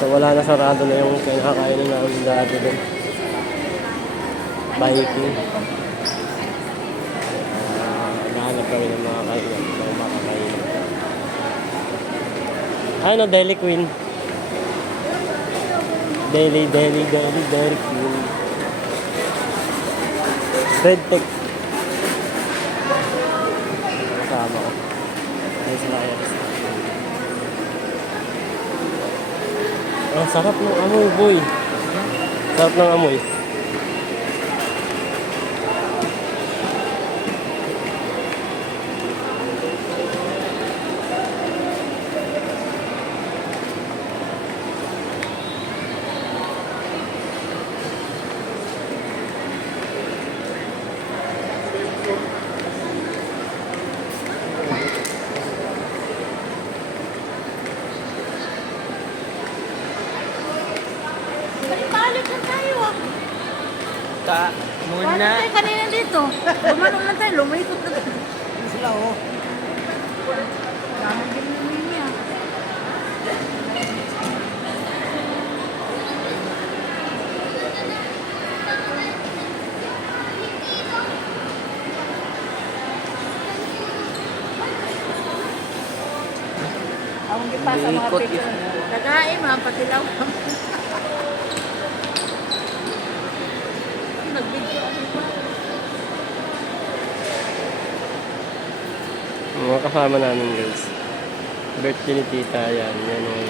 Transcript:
So wala na, sarado na yung kinakainan namin dati doon. Biking. Nahanap kami ng mga kainan, ng mga kainan. Ano, Dairy Queen. Dairy Queen. Red Tech. Kasama ko. Ayun sila kaya. Ang sarap ng amoy, boy. Sarap ng amoy. Balik lang tayo ah. Muna. Paano tayo kanina dito? Lumanong lang tayo, lumaikot na tayo. Sila oh. Dami din namin niya. Ang gipa sa mga Ikot picture. Kagain mga patilaw. Nagbigyo ano ba? Mga kasama namin guys. Birthday ni tita, yan. Yan yung